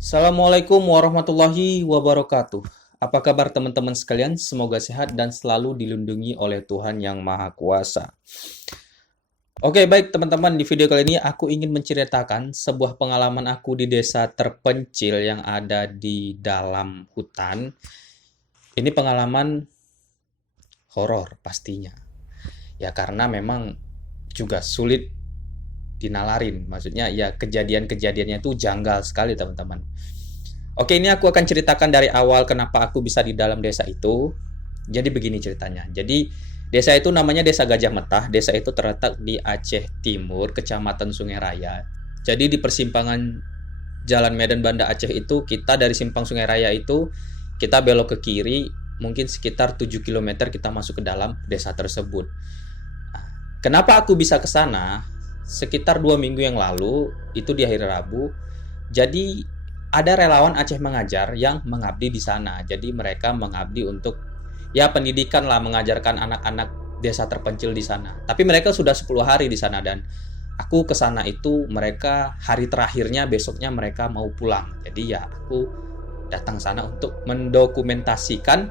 Assalamualaikum warahmatullahi wabarakatuh. Apa kabar teman-teman sekalian? Semoga sehat dan selalu dilindungi oleh Tuhan Yang Maha Kuasa. Oke, baik teman-teman, di video kali ini aku ingin menceritakan sebuah pengalaman aku di desa terpencil yang ada di dalam hutan. Ini pengalaman horor pastinya. Ya karena memang juga sulit dinalarin. Maksudnya ya kejadian-kejadiannya itu janggal sekali teman-teman. Oke, ini aku akan ceritakan dari awal kenapa aku bisa di dalam desa itu. Jadi begini ceritanya. Jadi desa itu namanya Desa Gajah Metah. Desa itu terletak di Aceh Timur, Kecamatan Sungai Raya. Jadi di persimpangan Jalan Medan Banda Aceh itu, kita dari simpang Sungai Raya itu kita belok ke kiri, mungkin sekitar 7 kilometer kita masuk ke dalam desa tersebut. Kenapa aku bisa ke sana? Sekitar 2 minggu yang lalu, itu di hari Rabu. Jadi ada relawan Aceh Mengajar yang mengabdi di sana. Jadi mereka mengabdi untuk ya pendidikan lah, mengajarkan anak-anak desa terpencil di sana. Tapi mereka sudah 10 hari di sana dan aku ke sana itu mereka hari terakhirnya, besoknya mereka mau pulang. Jadi ya aku datang sana untuk mendokumentasikan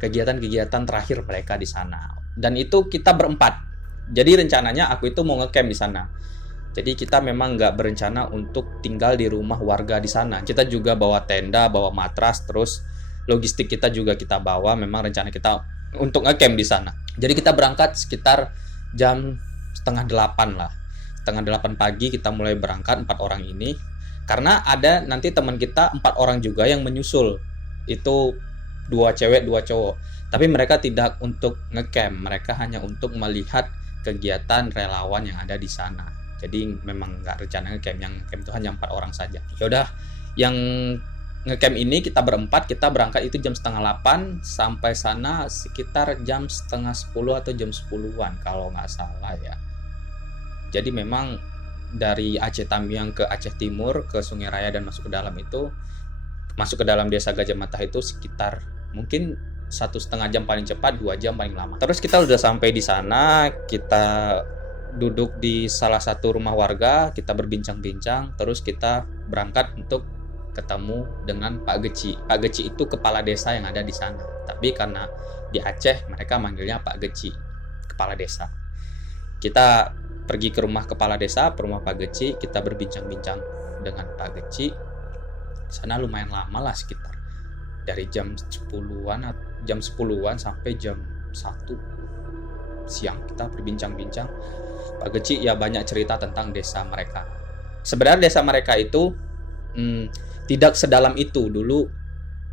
kegiatan-kegiatan terakhir mereka di sana. Dan itu kita berempat. Jadi rencananya aku itu mau ngecamp di sana. Jadi kita memang nggak berencana untuk tinggal di rumah warga di sana. Kita juga bawa tenda, bawa matras, terus logistik kita juga kita bawa. Memang rencana kita untuk ngecamp di sana. Jadi kita berangkat sekitar jam setengah 8 lah. Setengah 8 pagi kita mulai berangkat 4 orang ini. Karena ada nanti teman kita 4 orang juga yang menyusul. Itu 2 cewek, 2 cowok. Tapi mereka tidak untuk ngecamp. Mereka hanya untuk melihat kegiatan relawan yang ada di sana. Jadi memang nggak rencana ngecamp, yang ngecamp itu hanya 4 orang saja. Ya udah, yang ngecamp ini kita berempat, kita berangkat itu jam setengah 8, sampai sana sekitar jam setengah 10 atau jam 10-an kalau nggak salah ya. Jadi memang dari Aceh Tamiang ke Aceh Timur ke Sungai Raya dan masuk ke dalam itu, masuk ke dalam desa Gajah Mata itu sekitar mungkin 1,5 jam paling cepat, 2 jam paling lama. Terus kita udah sampai di sana, kita duduk di salah satu rumah warga, kita berbincang-bincang, terus kita berangkat untuk ketemu dengan Pak Geci. Pak Geci itu kepala desa yang ada di sana. Tapi karena di Aceh mereka manggilnya Pak Geci, kepala desa. Kita pergi ke rumah kepala desa, ke rumah Pak Geci, kita berbincang-bincang dengan Pak Geci. Sana lumayan lama lah, sekitar dari jam 10-an sampai jam 1 siang kita berbincang-bincang. Pak Geci ya banyak cerita tentang desa mereka. Sebenarnya desa mereka itu tidak sedalam itu. Dulu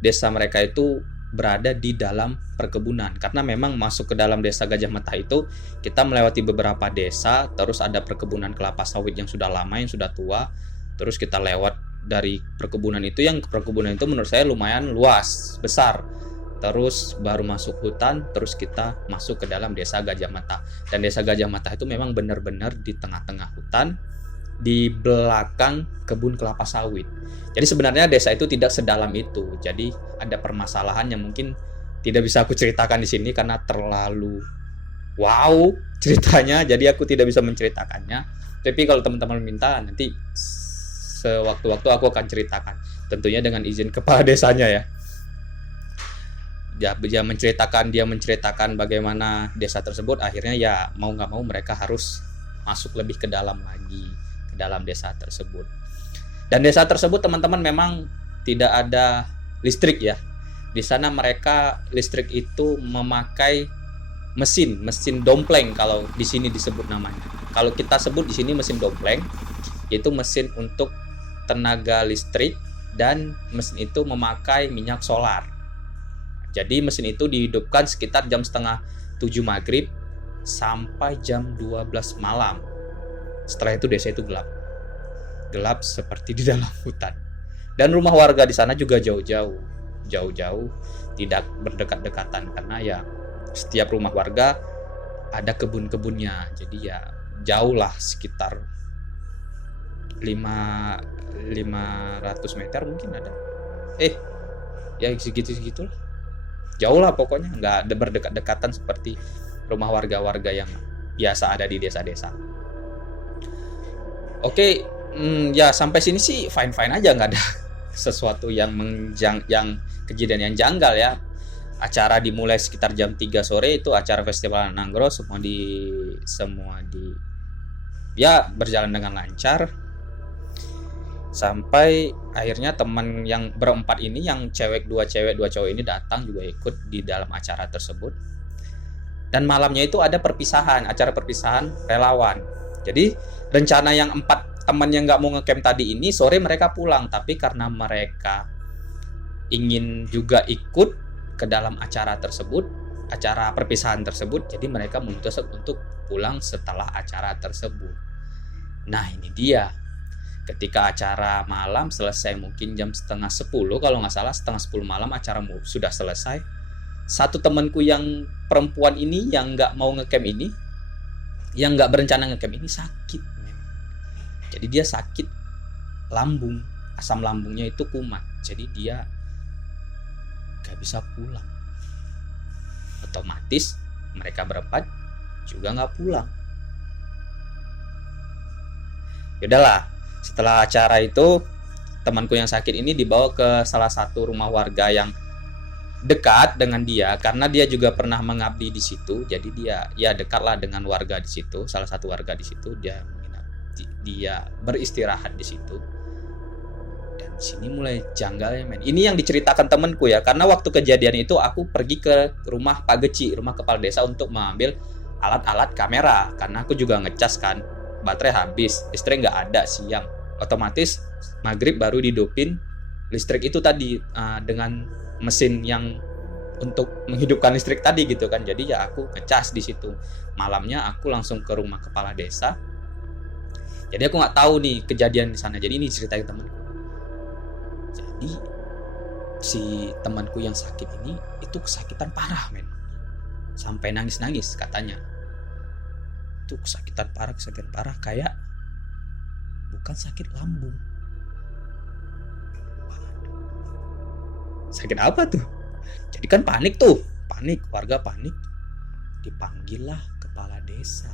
desa mereka itu berada di dalam perkebunan. Karena memang masuk ke dalam desa Gajah Mata itu, kita melewati beberapa desa, terus ada perkebunan kelapa sawit yang sudah lama, yang sudah tua. Terus kita lewat dari perkebunan itu, yang perkebunan itu menurut saya lumayan luas, besar. Terus baru masuk hutan, terus kita masuk ke dalam desa Gajah Mata. Dan desa Gajah Mata itu memang benar-benar di tengah-tengah hutan, di belakang kebun kelapa sawit. Jadi sebenarnya desa itu tidak sedalam itu. Jadi ada permasalahan yang mungkin tidak bisa aku ceritakan di sini karena terlalu wow ceritanya. Jadi aku tidak bisa menceritakannya. Tapi kalau teman-teman minta, nanti sewaktu-waktu aku akan ceritakan. Tentunya dengan izin kepala desanya ya. Dia menceritakan bagaimana desa tersebut. Akhirnya ya mau nggak mau mereka harus masuk lebih ke dalam lagi, ke dalam desa tersebut. Dan desa tersebut teman-teman memang tidak ada listrik ya. Di sana mereka listrik itu memakai mesin dompleng, kalau di sini disebut namanya. Kalau kita sebut di sini mesin dompleng, itu mesin untuk tenaga listrik, dan mesin itu memakai minyak solar. Jadi mesin itu dihidupkan sekitar jam setengah 7 maghrib sampai jam 12 malam. Setelah itu desa itu gelap. Gelap seperti di dalam hutan. Dan rumah warga di sana juga jauh-jauh, tidak berdekat-dekatan, karena ya setiap rumah warga ada kebun-kebunnya. Jadi ya jauh lah, sekitar 500 meter mungkin ada. Ya segitu lah. Jauh lah pokoknya, nggak ada berdekat-dekatan seperti rumah warga-warga yang biasa ada di desa-desa. Oke, ya sampai sini sih fine-fine aja, nggak ada sesuatu yang kejadian yang janggal ya. Acara dimulai sekitar jam 3 sore, itu acara festival Nanggro, semua ya berjalan dengan lancar. Sampai akhirnya teman yang berempat ini, yang dua cewek dua cowok ini datang juga ikut di dalam acara tersebut. Dan malamnya itu ada acara perpisahan relawan. Jadi rencana yang 4 teman yang nggak mau ngecamp tadi ini, sore mereka pulang. Tapi karena mereka ingin juga ikut ke dalam acara tersebut, acara perpisahan tersebut, jadi mereka memutuskan untuk pulang setelah acara tersebut. Nah ini dia, ketika acara malam selesai mungkin jam 9:30 kalau nggak salah, 9:30 malam acara sudah selesai. Satu temanku yang perempuan ini, yang nggak mau ngecamp ini, yang nggak berencana ngecamp ini, sakit. Jadi dia sakit lambung, asam lambungnya itu kumat, jadi dia gak bisa pulang. Otomatis mereka berempat juga gak pulang. Yaudahlah, setelah acara itu temanku yang sakit ini dibawa ke salah satu rumah warga yang dekat dengan dia, karena dia juga pernah mengabdi di situ. Jadi dia dekatlah dengan warga di situ, salah satu warga di situ. Dia beristirahat di situ. Dan sini mulai janggal ya men. Ini yang diceritakan temanku ya, karena waktu kejadian itu aku pergi ke rumah Pak Geci, rumah kepala desa, untuk mengambil alat-alat kamera, karena aku juga ngecas kan, baterai habis, listrik nggak ada siang, otomatis maghrib baru dihidupin listrik itu tadi, dengan mesin yang untuk menghidupkan listrik tadi gitu kan. Jadi ya aku ngecas di situ. Malamnya aku langsung ke rumah kepala desa. Jadi aku nggak tahu nih kejadian di sana. Jadi ini ceritain temanku. Jadi si temanku yang sakit ini itu kesakitan parah men, sampai nangis-nangis katanya. Itu kesakitan parah, kayak bukan sakit lambung. Sakit apa tuh? Jadi kan panik, warga panik. Dipanggillah kepala desa,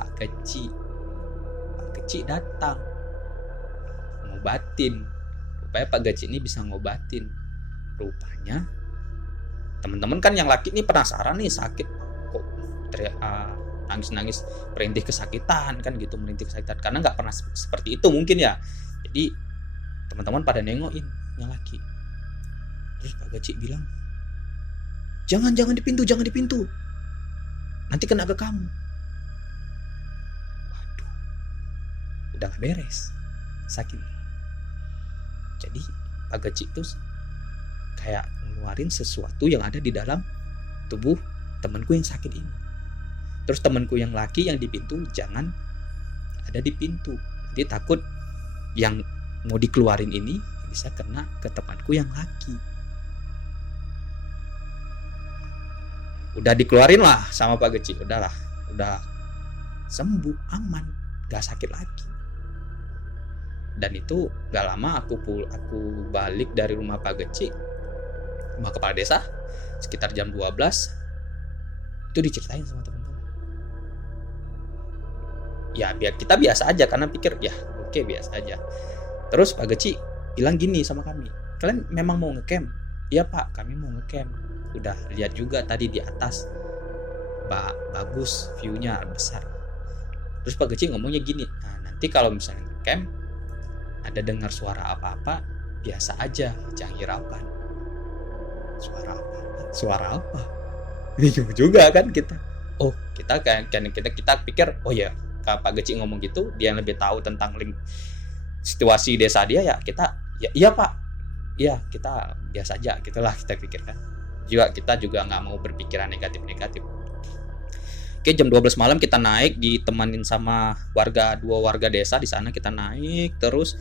Pak Geci datang ngobatin. Rupanya Pak Geci ini bisa ngobatin. Rupanya teman-teman kan yang laki ini penasaran nih, sakit kok nangis-nangis, merintih kesakitan kan gitu, karena nggak pernah seperti itu mungkin ya. Jadi teman-teman pada nengokin yang laki. Terus Pak Geci bilang, jangan di pintu, nanti kena ke kamu. Waduh, udah gak beres sakit. Jadi Pak Geci itu kayak ngeluarin sesuatu yang ada di dalam tubuh temanku yang sakit ini. Terus temanku yang laki yang di pintu jangan ada di pintu, jadi takut yang mau dikeluarin ini bisa kena ke temanku yang laki. Udah dikeluarin lah sama Pak Geci, udah sembuh, aman, gak sakit lagi. Dan itu gak lama aku balik dari rumah Pak Geci, rumah kepala desa, sekitar jam 12. Itu diceritain sama teman-teman. Ya biar kita biasa aja, karena pikir ya oke, biasa aja. Terus Pak Geci bilang gini sama kami, kalian memang mau ngecamp? Iya Pak, kami mau ngecamp. Udah lihat juga tadi di atas, bagus viewnya, besar. Terus Pak Geci ngomongnya gini, nah nanti kalau misalnya ngecamp ada dengar suara apa-apa, biasa aja, jangan hiraukan. Suara apa? Bingung juga kan kita. Oh, kita pikir, oh ya, kalau Pak Geci ngomong gitu, dia yang lebih tahu tentang situasi desa dia, ya kita, ya iya Pak, iya kita biasa aja, gitulah kita pikirkan. Kita juga nggak mau berpikiran negatif. Oke, jam 12 malam kita naik, ditemanin sama dua warga desa di sana. Kita naik terus,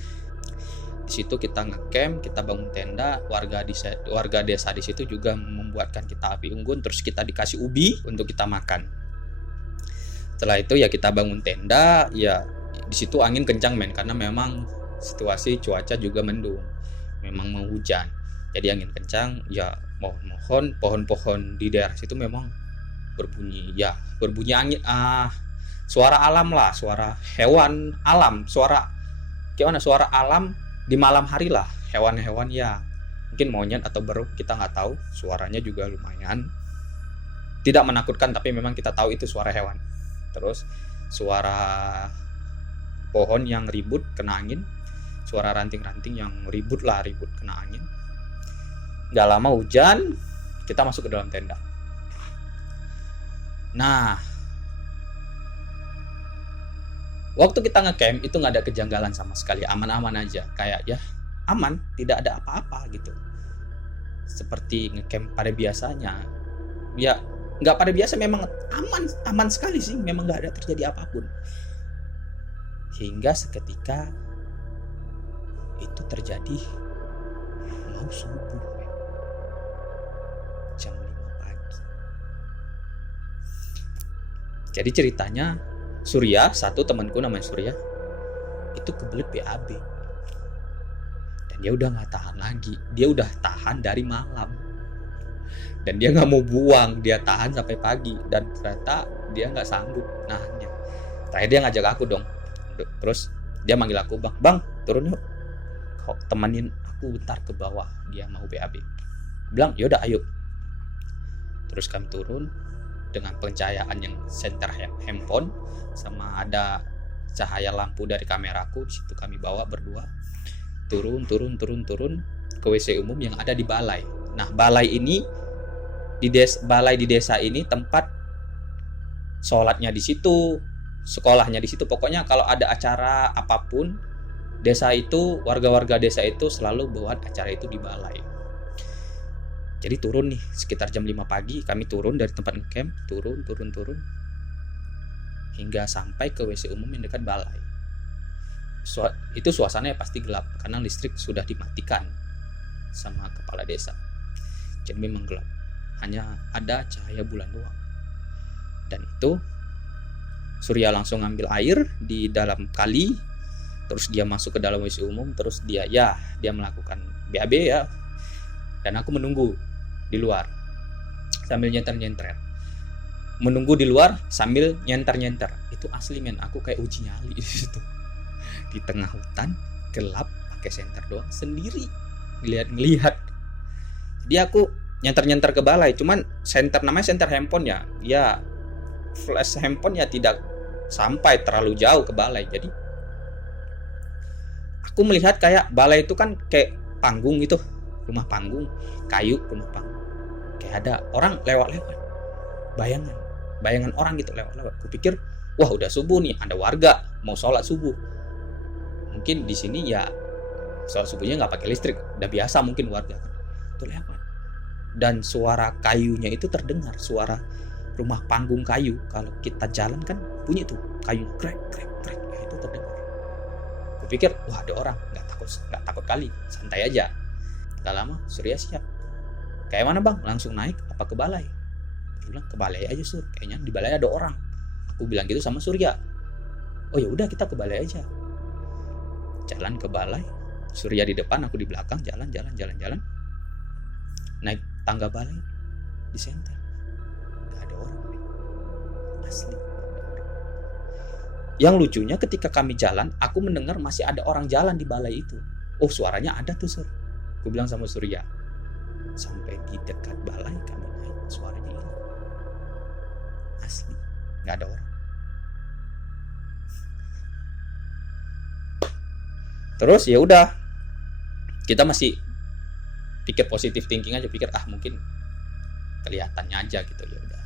di situ kita ngecamp, kita bangun tenda. Warga desa di situ juga membuatkan kita api unggun, terus kita dikasih ubi untuk kita makan. Setelah itu ya kita bangun tenda. Ya di situ angin kencang men, karena memang situasi cuaca juga mendung, memang mau hujan. Jadi angin kencang, ya mohon pohon-pohon di daerah situ memang berbunyi angin, suara alam lah, suara hewan alam, suara alam Di malam hari lah, hewan-hewan ya mungkin monyet atau beruk, kita nggak tahu. Suaranya juga lumayan tidak menakutkan, tapi memang kita tahu itu suara hewan. Terus suara pohon yang ribut kena angin, suara ranting-ranting yang ribut kena angin. Gak lama hujan, kita masuk ke dalam tenda. Nah, waktu kita ngecamp itu nggak ada kejanggalan sama sekali, aman-aman aja, kayak ya aman, tidak ada apa-apa gitu, seperti ngecamp pada biasanya. Ya nggak pada biasa, memang aman sekali sih, memang nggak ada terjadi apapun. Hingga seketika itu terjadi mau subuh, jam 5 pagi. Jadi ceritanya Surya, satu temanku namanya Surya, itu kebelet BAB. Dan dia udah gak tahan lagi. Dia udah tahan dari malam. Dan dia gak mau buang, dia tahan sampai pagi. Dan ternyata dia gak sanggup nahannya. Terakhir dia ngajak aku dong. Terus dia manggil aku, Bang, turun yuk. Kok temenin aku bentar ke bawah, dia mau BAB. Bilang, yaudah ayo. Terus kami turun dengan pencahayaan yang senter handphone, sama ada cahaya lampu dari kameraku. Di situ kami bawa berdua, turun ke WC umum yang ada di balai. Nah, balai ini balai di desa ini tempat sholatnya di situ, sekolahnya di situ. Pokoknya kalau ada acara apapun, desa itu, warga-warga desa itu selalu buat acara itu di balai. Jadi turun nih, sekitar jam 5 pagi kami turun dari tempat camp, turun hingga sampai ke WC umum yang dekat balai. Itu suasananya pasti gelap karena listrik sudah dimatikan sama kepala desa. Jadi memang gelap, hanya ada cahaya bulan doang. Dan itu Surya langsung ngambil air di dalam kali, terus dia masuk ke dalam WC umum, terus dia melakukan BAB ya. Dan aku menunggu di luar sambil nyenter. Menunggu di luar sambil nyenter. Itu asli men, aku kayak uji nyali di situ. Di tengah hutan, gelap, pakai senter doang sendiri, ngelihat. Jadi aku nyenter ke balai, cuman senter, namanya senter handphone ya. Ya flash handphone ya tidak sampai terlalu jauh ke balai. Jadi aku melihat kayak balai itu kan kayak panggung gitu, rumah panggung, kayu, rumah panggung. Kayak ada orang lewat-lewat. Bayangan orang gitu lewat-lewat. Kupikir, wah udah subuh nih, ada warga mau sholat subuh. Mungkin di sini ya sholat subuhnya nggak pakai listrik, udah biasa mungkin warga kan. Itu lewat. Dan suara kayunya itu terdengar, suara rumah panggung kayu. Kalau kita jalan kan bunyi tuh kayu krek, ya itu terdengar. Kupikir, wah ada orang, nggak takut kali, santai aja. Gak lama Surya siap. Kayak mana bang? Langsung naik apa ke balai? Dia bilang ke balai aja Sur, kayaknya di balai ada orang. Aku bilang gitu sama Surya. Oh ya udah kita ke balai aja. Jalan ke balai, Surya di depan, aku di belakang, jalan. Naik tangga balai, di senter. Gak ada orang. Asli. Yang lucunya ketika kami jalan, aku mendengar masih ada orang jalan di balai itu. Oh suaranya ada tuh Sur. Aku bilang sama Surya, sampai di dekat balai kami naik, suaranya hilang. Asli, nggak ada orang. Terus ya udah, kita masih pikir positif thinking aja, pikir mungkin kelihatannya aja gitu ya udah.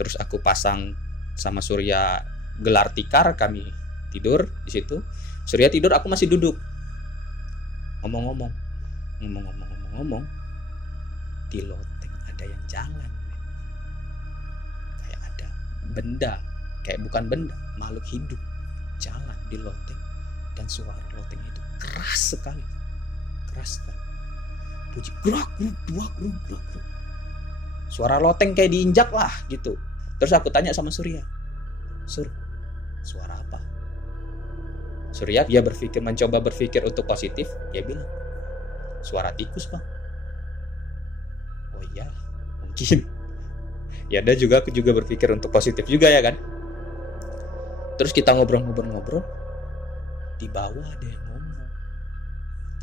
Terus aku pasang sama Surya gelar tikar, kami tidur di situ. Surya tidur, aku masih duduk. Ngomong-ngomong di loteng ada yang jalan, kayak ada benda, kayak bukan benda, makhluk hidup jalan di loteng. Dan suara loteng itu keras sekali, bunyi gerak. Suara loteng kayak diinjak lah gitu. Terus aku tanya sama Surya, Sur, suara apa? Surya dia mencoba berpikir untuk positif. Dia bilang, suara tikus bang. Oh iya, mungkin. Ya ada juga, aku juga berpikir untuk positif juga ya kan. Terus kita ngobrol. Di bawah ada yang ngomong.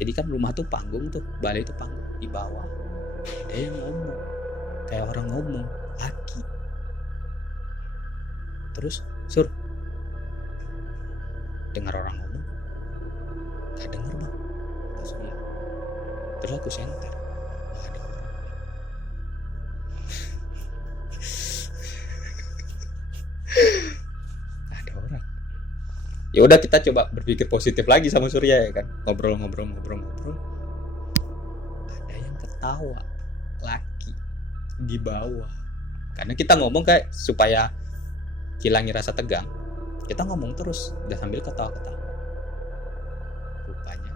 Jadi kan rumah tuh panggung tuh, balai tuh panggung. Di bawah ada yang ngomong, kayak orang ngomong, laki. Terus, Sur, dengar orang ngomong? Gak denger bang, kata Surya. Terus aku senter, gak ada orang. Gak ada orang. Ya udah, kita coba berpikir positif lagi sama Surya ya kan, ngobrol. Ada yang ketawa, laki di bawah. Karena kita ngomong kayak supaya hilangi rasa tegang, kita ngomong terus dan sambil ketawa-ketawa. Rupanya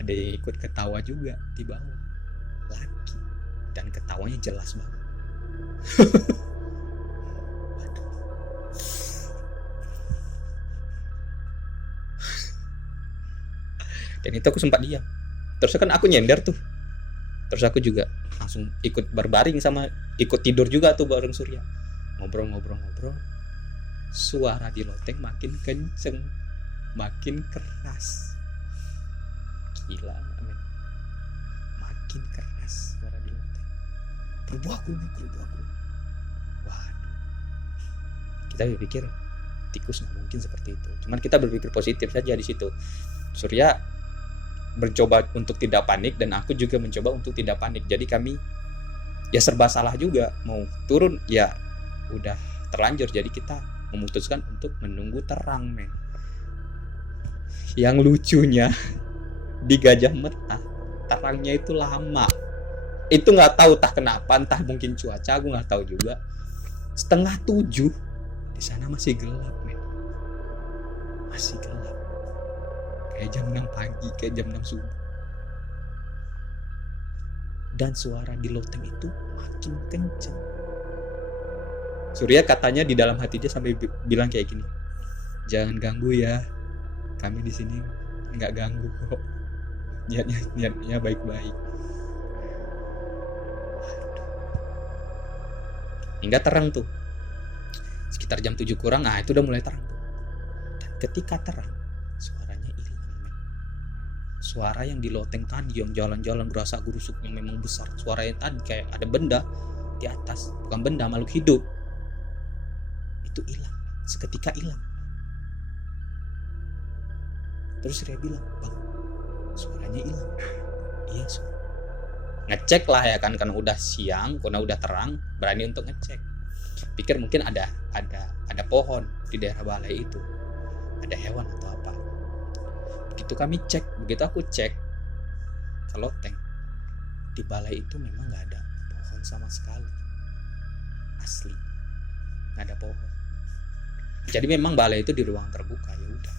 ada yang ikut ketawa juga di bawah, laki, dan ketawanya jelas banget. Dan itu aku sempat diam. Terus kan aku nyender tuh. Terus aku juga langsung ikut berbaring sama, ikut tidur juga tuh bareng Surya. Ngobrol. Suara di loteng makin kenceng, makin keras. Gila, amin. Makin keras suara di loteng. Kerubuh aku. Waduh. Kita berpikir tikus nggak mungkin seperti itu. Cuman kita berpikir positif saja di situ. Surya mencoba untuk tidak panik dan aku juga mencoba untuk tidak panik. Jadi kami ya serba salah juga, mau turun ya udah terlanjur. Jadi kita memutuskan untuk menunggu terang, men. Yang lucunya di Gajah Meta terangnya itu lama. Itu nggak tahu entah kenapa, entah mungkin cuaca, aku nggak tahu juga. 6:30 di sana masih gelap, men. Masih gelap. Kayak jam 6 pagi, kayak jam 6 subuh. Dan suara di loteng itu makin kenceng. Surya katanya di dalam hati dia sampai bilang kayak gini, jangan ganggu ya, kami di sini nggak ganggu kok, niatnya baik-baik. Hingga terang tuh, sekitar jam 7 kurang, nah itu udah mulai terang tuh. Dan ketika terang, suaranya hilang, men. Suara yang di loteng tadi, yang jalan-jalan gerasak gerusuk yang memang besar, suaranya tadi kayak ada benda di atas, bukan benda, makhluk hidup. Itu hilang, seketika hilang. Terus saya bilang, bang, suaranya hilang. Iya, Sur. Ngecek lah ya kan, karena udah siang, karena udah terang, berani untuk ngecek. Pikir mungkin ada pohon di daerah balai itu, ada hewan atau apa. Begitu aku cek ke loteng, di balai itu memang nggak ada pohon sama sekali, asli nggak ada pohon. Jadi memang balai itu di ruang terbuka. Ya udah,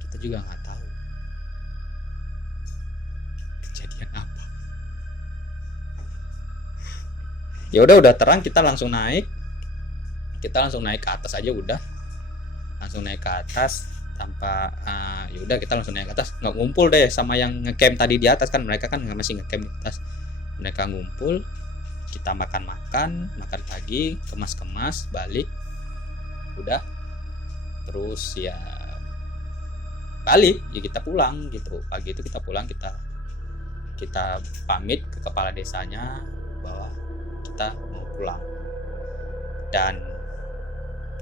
kita juga nggak tahu kejadian apa. Ya udah terang, kita langsung naik ke atas aja, udah langsung naik ke atas tanpa ya udah kita langsung naik ke atas, nggak ngumpul deh sama yang ngecamp tadi di atas kan, mereka kan masih ngecamp di atas. Mereka ngumpul, kita makan pagi, kemas balik, udah terus ya balik ya, kita pulang gitu. Pagi itu kita pulang, kita pamit ke kepala desanya bahwa kita mau pulang. Dan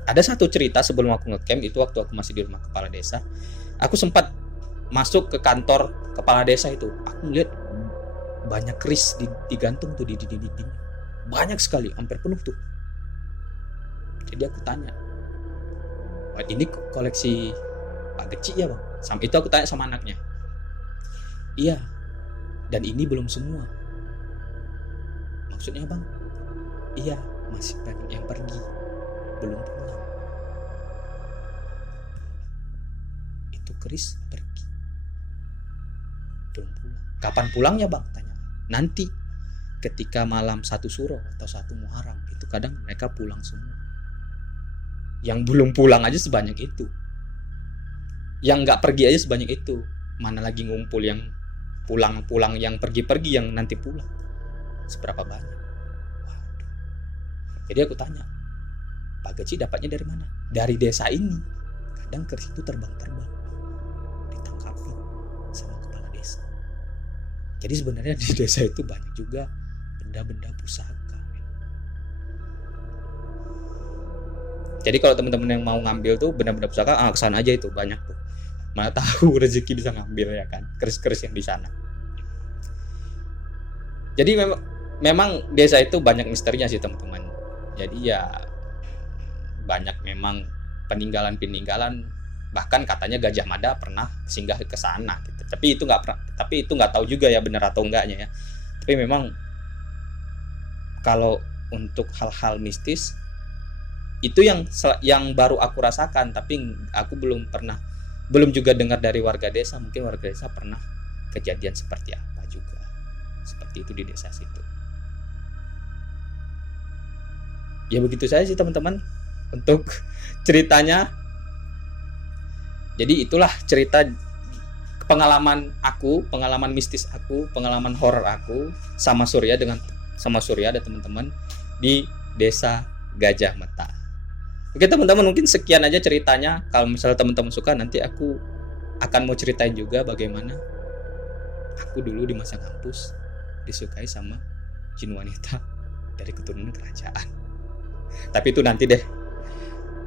ada satu cerita sebelum aku ngecamp itu, waktu aku masih di rumah kepala desa, aku sempat masuk ke kantor kepala desa itu. Aku lihat banyak keris digantung tuh di dinding, banyak sekali, hampir penuh tuh. Jadi aku tanya, ini koleksi Pak Geci ya bang? Sampai itu aku tanya sama anaknya. Iya, dan ini belum semua. Maksudnya bang? Iya, masih banyak yang pergi, belum pulang. Itu keris pergi, belum pulang. Kapan pulangnya bang? Tanya. Nanti ketika malam 1 Suro atau 1 Muharram, itu kadang mereka pulang semua. Yang belum pulang aja sebanyak itu, yang nggak pergi aja sebanyak itu, mana lagi ngumpul yang pulang yang pergi yang nanti pulang, seberapa banyak. Waduh. Jadi aku tanya, Pak Geci dapatnya dari mana? Dari desa ini. Kadang keris itu terbang, ditangkapin sama kepala desa. Jadi sebenarnya di desa itu banyak juga benda-benda pusaka. Jadi kalau teman-teman yang mau ngambil tuh benda-benda pusaka, kesana aja itu banyak tuh. Mana tahu rezeki bisa ngambil ya kan, keris-keris yang di sana. Jadi memang desa itu banyak misterinya sih teman-teman. Jadi ya banyak memang peninggalan-peninggalan, bahkan katanya Gajah Mada pernah singgah ke sana gitu. Tapi itu nggak tahu juga ya benar atau enggaknya ya. Tapi memang kalau untuk hal-hal mistis itu yang baru aku rasakan, tapi aku belum juga dengar dari warga desa. Mungkin warga desa pernah kejadian seperti apa juga, seperti itu di desa situ. Ya begitu saja sih teman-teman untuk ceritanya. Jadi itulah cerita pengalaman mistis aku, pengalaman horor aku sama Surya dan teman-teman di desa Gajah Meta. Oke teman-teman, mungkin sekian aja ceritanya. Kalau misalnya teman-teman suka, nanti aku akan mau ceritain juga bagaimana aku dulu di masa kampus disukai sama jin wanita dari keturunan kerajaan. Tapi itu nanti deh.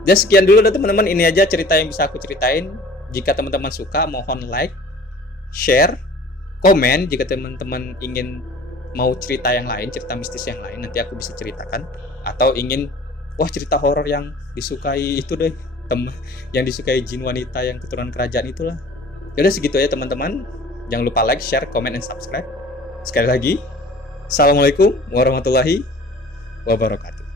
Dan sekian dulu deh teman-teman, ini aja cerita yang bisa aku ceritain. Jika teman-teman suka, mohon like, share, komen. Jika teman-teman ingin mau cerita yang lain, cerita mistis yang lain, nanti aku bisa ceritakan. Atau ingin cerita horor yang disukai itu deh, yang disukai jin wanita yang keturunan kerajaan itulah. Yaudah segitu aja teman-teman. Jangan lupa like, share, comment, dan subscribe. Sekali lagi, Assalamualaikum warahmatullahi wabarakatuh.